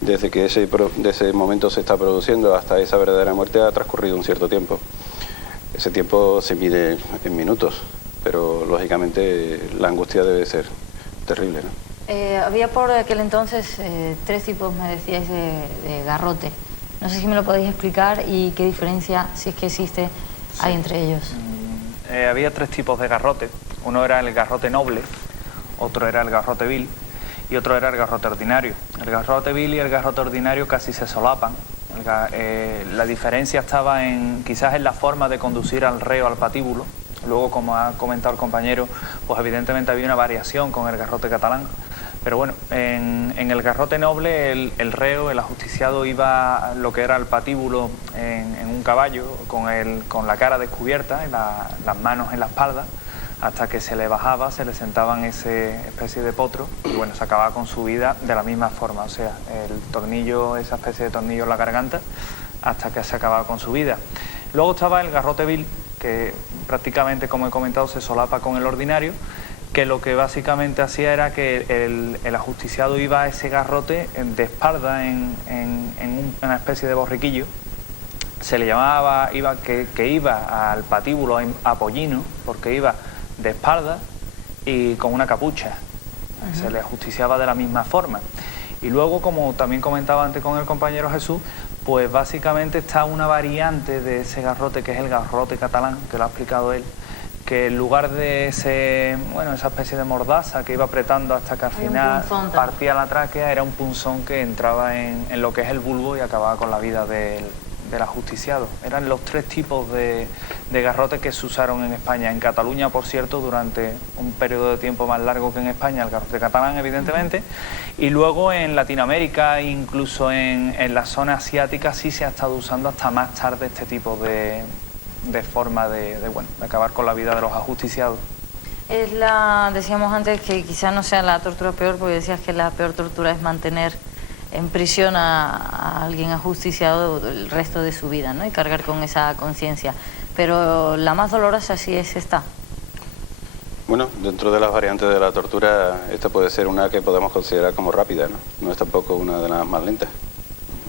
desde que de ese momento se está produciendo hasta esa verdadera muerte ha transcurrido un cierto tiempo. Ese tiempo se mide en minutos, pero lógicamente la angustia debe ser terrible, ¿no? Había por aquel entonces tres tipos, me decíais, de garrote. No sé si me lo podéis explicar y qué diferencia, si es que existe, hay entre ellos. Había tres tipos de garrote. Uno era el garrote noble, otro era el garrote vil y otro era el garrote ordinario. El garrote vil y el garrote ordinario casi se solapan. La diferencia estaba quizás en la forma de conducir al reo al patíbulo. Luego, como ha comentado el compañero, pues evidentemente había una variación con el garrote catalán. Pero bueno, en el garrote noble el reo, el ajusticiado, iba lo que era el patíbulo en un caballo con la cara descubierta y las manos en la espalda, hasta que se le bajaba, se le sentaban esa especie de potro y bueno, se acababa con su vida de la misma forma, o sea, el tornillo, esa especie de tornillo en la garganta, hasta que se acababa con su vida. Luego estaba el garrote vil, que prácticamente, como he comentado, se solapa con el ordinario, que lo que básicamente hacía era que el ajusticiado iba a ese garrote de espalda en una especie de borriquillo. Se le llamaba, que iba al patíbulo apollino, porque iba de espalda y con una capucha. Se le ajusticiaba de la misma forma. Y luego, como también comentaba antes con el compañero Jesús, pues básicamente está una variante de ese garrote, que es el garrote catalán, que lo ha explicado él, que en lugar de esa especie de mordaza que iba apretando hasta que al final partía la tráquea, era un punzón que entraba en lo que es el bulbo y acababa con la vida del ajusticiado. Eran los tres tipos de garrotes que se usaron en España. En Cataluña, por cierto, durante un periodo de tiempo más largo que en España, el garrote catalán, evidentemente, y luego en Latinoamérica, incluso en la zona asiática, sí se ha estado usando hasta más tarde este tipo de forma de acabar con la vida de los ajusticiados. Decíamos antes que quizás no sea la tortura peor, porque decías que la peor tortura es mantener en prisión a alguien ajusticiado el resto de su vida, ¿no? Y cargar con esa conciencia. Pero la más dolorosa sí es esta. Bueno, dentro de las variantes de la tortura, esta puede ser una que podemos considerar como rápida, ¿no? No es tampoco una de las más lentas.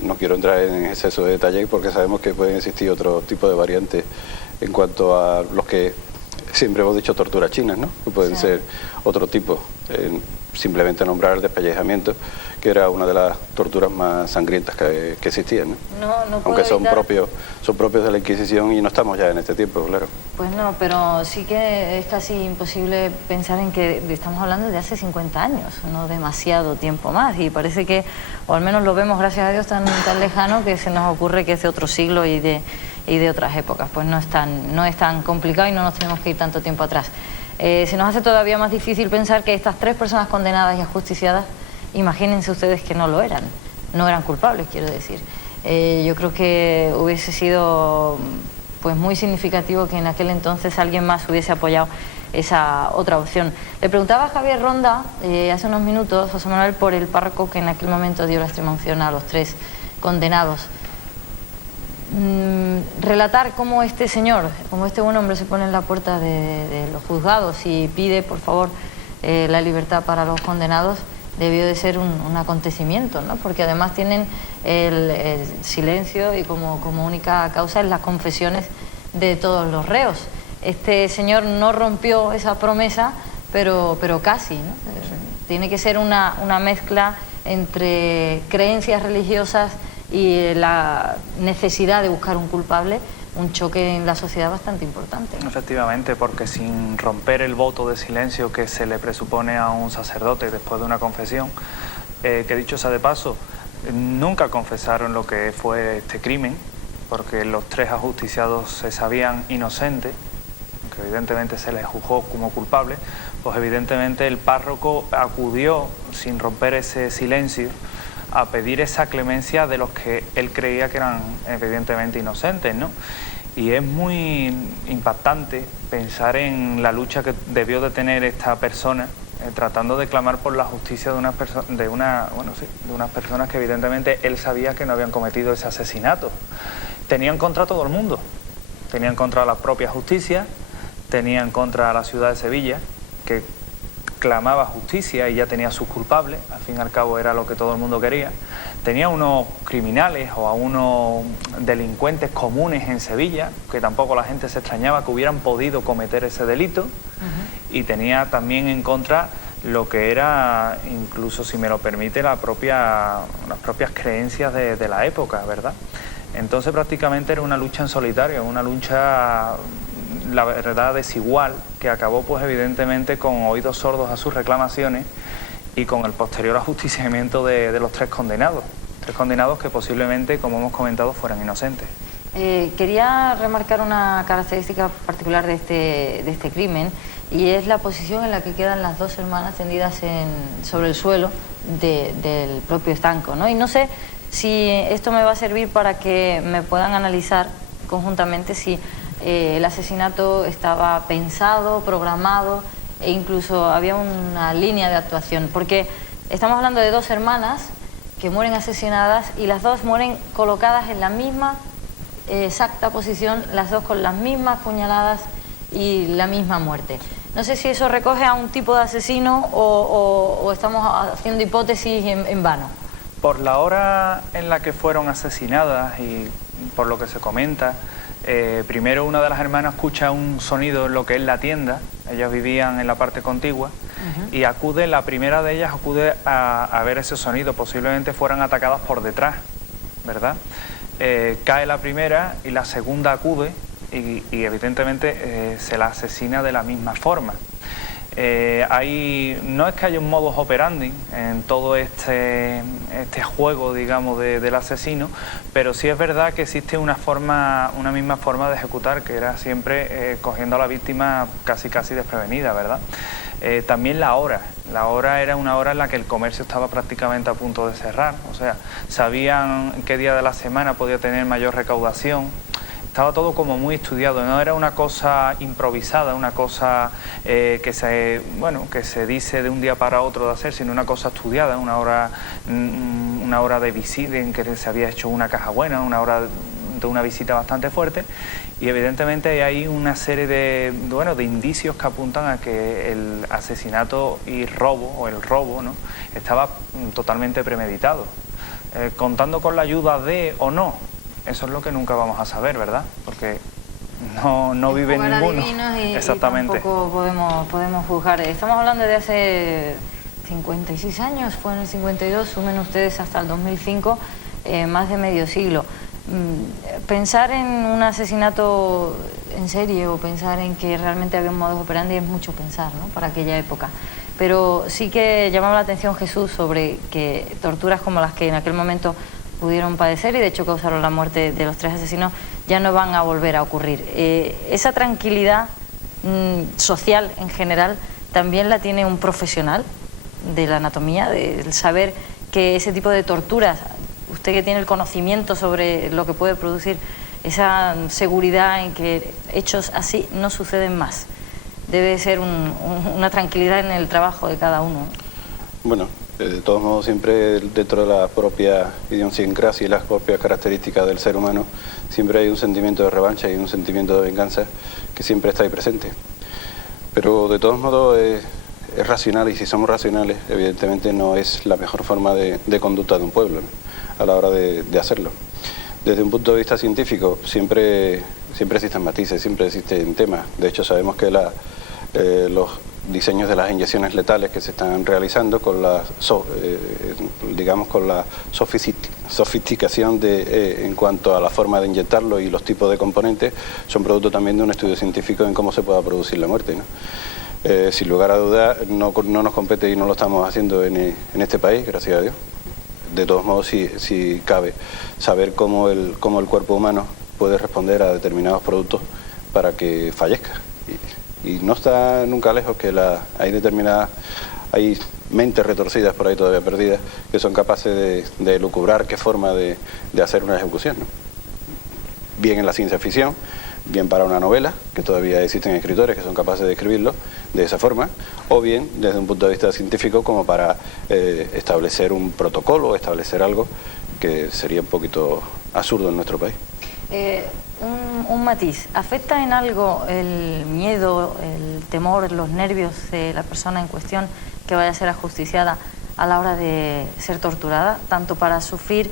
No quiero entrar en exceso de detalle porque sabemos que pueden existir otro tipo de variantes en cuanto a los que siempre hemos dicho torturas chinas, ¿no? Que pueden ser otro tipo. Simplemente nombrar el despellejamiento, que era una de las torturas más sangrientas que existían, ¿no? Aunque son propios de la Inquisición y no estamos ya en este tiempo, claro. Pues no, pero sí que es casi imposible pensar en que estamos hablando de hace 50 años, no demasiado tiempo más, y parece que, o al menos lo vemos, gracias a Dios, tan lejano que se nos ocurre que es de otro siglo y de otras épocas. Pues no es tan complicado y no nos tenemos que ir tanto tiempo atrás. Se nos hace todavía más difícil pensar que estas tres personas condenadas y ajusticiadas, imagínense ustedes que no lo eran. no eran culpables, quiero decir. Yo creo que hubiese sido pues muy significativo que en aquel entonces alguien más hubiese apoyado esa otra opción. Le preguntaba a Javier Ronda hace unos minutos, José Manuel, por el párroco que en aquel momento dio la extremaunción a los 3 condenados. Relatar cómo este señor, como este buen hombre se pone en la puerta de los juzgados y pide por favor la libertad para los condenados, debió de ser un acontecimiento, ¿no? Porque además tienen el silencio y como única causa en las confesiones de todos los reos. Este señor no rompió esa promesa, pero casi, ¿no? Tiene que ser una mezcla entre creencias religiosas y la necesidad de buscar un culpable, un choque en la sociedad bastante importante. Efectivamente, porque sin romper el voto de silencio que se le presupone a un sacerdote después de una confesión, que dicho sea de paso, nunca confesaron lo que fue este crimen, porque los 3 ajusticiados se sabían inocentes, que evidentemente se les juzgó como culpables, pues evidentemente el párroco acudió sin romper ese silencio a pedir esa clemencia de los que él creía que eran evidentemente inocentes, ¿no? Y es muy impactante pensar en la lucha que debió de tener esta persona tratando de clamar por la justicia de unas personas que evidentemente él sabía que no habían cometido ese asesinato. Tenían contra todo el mundo, tenían contra la propia justicia, tenían contra la ciudad de Sevilla, que clamaba justicia y ya tenía sus culpables, al fin y al cabo era lo que todo el mundo quería. Tenía unos criminales o a unos delincuentes comunes en Sevilla, que tampoco la gente se extrañaba que hubieran podido cometer ese delito, y tenía también en contra lo que era, incluso si me lo permite, las propias creencias de la época, ¿verdad? Entonces prácticamente era una lucha en solitario, una lucha, la verdad, desigual, que acabó pues evidentemente con oídos sordos a sus reclamaciones y con el posterior ajusticiamiento de los 3 condenados. 3 condenados que posiblemente, como hemos comentado, fueran inocentes. Quería remarcar una característica particular de este crimen, y es la posición en la que quedan las 2 hermanas tendidas sobre el suelo del propio estanco, ¿no? Y no sé si esto me va a servir para que me puedan analizar conjuntamente si el asesinato estaba pensado, programado e incluso había una línea de actuación, porque estamos hablando de 2 hermanas que mueren asesinadas y las 2 mueren colocadas en la misma exacta posición, las 2 con las mismas puñaladas y la misma muerte. No sé si eso recoge a un tipo de asesino o estamos haciendo hipótesis en vano. Por la hora en la que fueron asesinadas y por lo que se comenta, primero una de las hermanas escucha un sonido en lo que es la tienda, ellas vivían en la parte contigua, y la primera de ellas acude a ver ese sonido, posiblemente fueran atacadas por detrás, ¿verdad? Cae la primera y la segunda acude y evidentemente se la asesina de la misma forma. No es que haya un modus operandi en todo este juego, digamos, del asesino, pero sí es verdad que existe una misma forma de ejecutar, que era siempre cogiendo a la víctima casi desprevenida, ¿verdad? También la hora era una hora en la que el comercio estaba prácticamente a punto de cerrar, o sea, sabían qué día de la semana podía tener mayor recaudación. Estaba todo como muy estudiado, no era una cosa improvisada, una cosa que se dice de un día para otro de hacer, sino una cosa estudiada, una hora de visita en que se había hecho una caja buena, una hora de una visita bastante fuerte, y evidentemente hay una serie de indicios que apuntan a que el asesinato y robo, o el robo, ¿no?, estaba totalmente premeditado. Contando con la ayuda de o no, eso es lo que nunca vamos a saber, ¿verdad? Porque no vive ninguno. Exactamente. Y tampoco podemos juzgar. Estamos hablando de hace 56 años, fue en el 52, sumen ustedes hasta el 2005, más de medio siglo. Pensar en un asesinato en serie o pensar en que realmente había un modus operandi es mucho pensar, ¿no?, para aquella época. Pero sí que llamaba la atención Jesús sobre que torturas como las que en aquel momento pudieron padecer y de hecho causaron la muerte de los 3 asesinos ya no van a volver a ocurrir. Esa tranquilidad social en general también la tiene un profesional de la anatomía, del saber que ese tipo de torturas usted que tiene el conocimiento sobre lo que puede producir, esa seguridad en que hechos así no suceden más. Debe ser una tranquilidad en el trabajo de cada uno. Bueno, de todos modos, siempre dentro de la propia idiosincrasia y las propias características del ser humano, siempre hay un sentimiento de revancha y un sentimiento de venganza que siempre está ahí presente. Pero de todos modos es racional, y si somos racionales, evidentemente no es la mejor forma de conducta de un pueblo, ¿no?, a la hora de hacerlo. Desde un punto de vista científico siempre existen matices, siempre existen temas. De hecho, sabemos que los diseños de las inyecciones letales que se están realizando con la sofisticación en cuanto a la forma de inyectarlo y los tipos de componentes son producto también de un estudio científico en cómo se pueda producir la muerte, ¿no? Sin lugar a dudas no nos compete y no lo estamos haciendo en este país, gracias a Dios. De todos modos, sí cabe saber cómo el cuerpo humano puede responder a determinados productos para que fallezca. Y no está nunca lejos que hay mentes retorcidas por ahí todavía perdidas que son capaces de lucubrar qué forma de hacer una ejecución, ¿no? Bien en la ciencia ficción, bien para una novela, que todavía existen escritores que son capaces de escribirlo de esa forma, o bien desde un punto de vista científico como para establecer un protocolo, establecer algo que sería un poquito absurdo en nuestro país. Un matiz, ¿afecta en algo el miedo, el temor, los nervios de la persona en cuestión que vaya a ser ajusticiada a la hora de ser torturada, tanto para sufrir,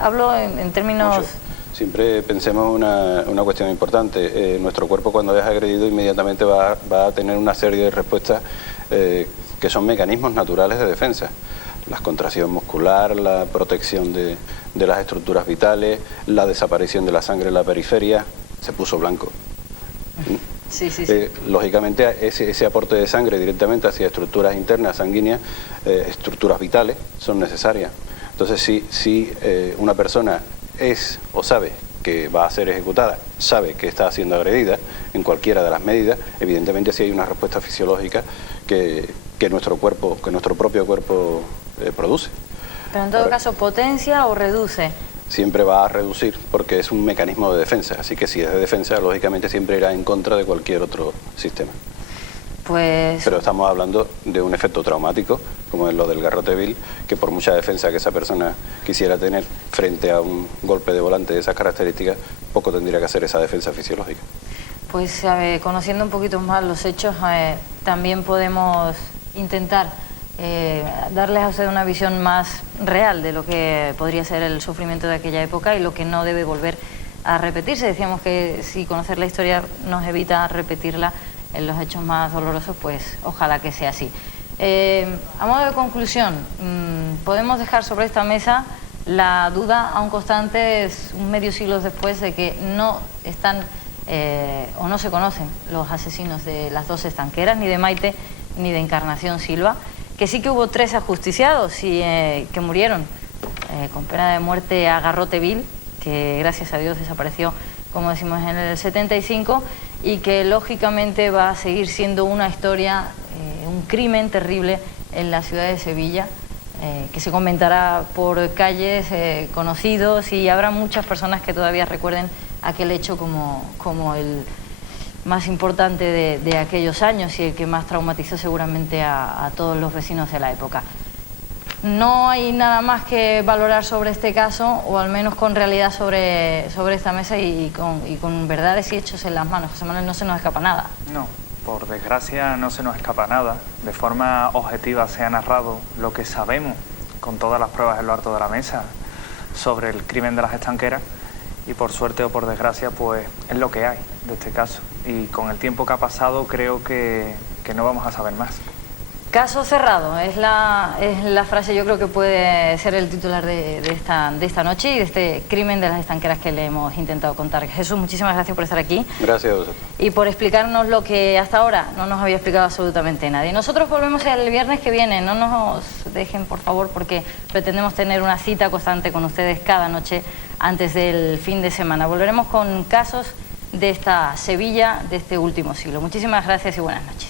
hablo en términos... Mucho. Siempre pensemos una cuestión importante. Nuestro cuerpo, cuando es agredido, inmediatamente va a tener una serie de respuestas que son mecanismos naturales de defensa. La contracción muscular, la protección de las estructuras vitales, la desaparición de la sangre en la periferia. Se puso blanco. Sí. Lógicamente, ese aporte de sangre directamente hacia estructuras internas sanguíneas, estructuras vitales, son necesarias. Entonces, si una persona es o sabe que va a ser ejecutada, sabe que está siendo agredida en cualquiera de las medidas, evidentemente sí hay una respuesta fisiológica que nuestro propio cuerpo produce. Pero en todo caso, ¿potencia o reduce? Siempre va a reducir porque es un mecanismo de defensa, así que si es de defensa, lógicamente siempre irá en contra de cualquier otro sistema. Pero estamos hablando de un efecto traumático, como es lo del garrote vil, que por mucha defensa que esa persona quisiera tener frente a un golpe de volante de esas características, poco tendría que hacer esa defensa fisiológica. Pues conociendo un poquito más los hechos, también podemos intentar darles a usted una visión más real de lo que podría ser el sufrimiento de aquella época y lo que no debe volver a repetirse. Decíamos que si conocer la historia nos evita repetirla en los hechos más dolorosos, pues ojalá que sea así. A modo de conclusión, podemos dejar sobre esta mesa la duda aún constante, un medio siglo después, de que no están o no se conocen los asesinos de las dos estanqueras, ni de Maite ni de Encarnación Silva, que sí que hubo 3 ajusticiados y que murieron con pena de muerte a garrote vil, que gracias a Dios desapareció, como decimos, en el 75, y que lógicamente va a seguir siendo una historia, un crimen terrible en la ciudad de Sevilla, que se comentará por calles conocidos, y habrá muchas personas que todavía recuerden aquel hecho como el más importante de aquellos años y el que más traumatizó seguramente a todos los vecinos de la época. No hay nada más que valorar sobre este caso, o al menos con realidad sobre esta mesa y con verdades y hechos en las manos. José Manuel, no se nos escapa nada. No, por desgracia no se nos escapa nada. De forma objetiva se ha narrado lo que sabemos, con todas las pruebas en lo alto de la mesa, sobre el crimen de las estanqueras, y por suerte o por desgracia, pues es lo que hay de este caso. Y con el tiempo que ha pasado, creo que no vamos a saber más. Caso cerrado, es la frase, yo creo que puede ser el titular de esta noche y de este crimen de las estanqueras que le hemos intentado contar. Jesús, muchísimas gracias por estar aquí. Gracias a vosotros. Y por explicarnos lo que hasta ahora no nos había explicado absolutamente nadie. Nosotros volvemos el viernes que viene, no nos dejen por favor, porque pretendemos tener una cita constante con ustedes cada noche antes del fin de semana. Volveremos con casos de esta Sevilla de este último siglo. Muchísimas gracias y buenas noches.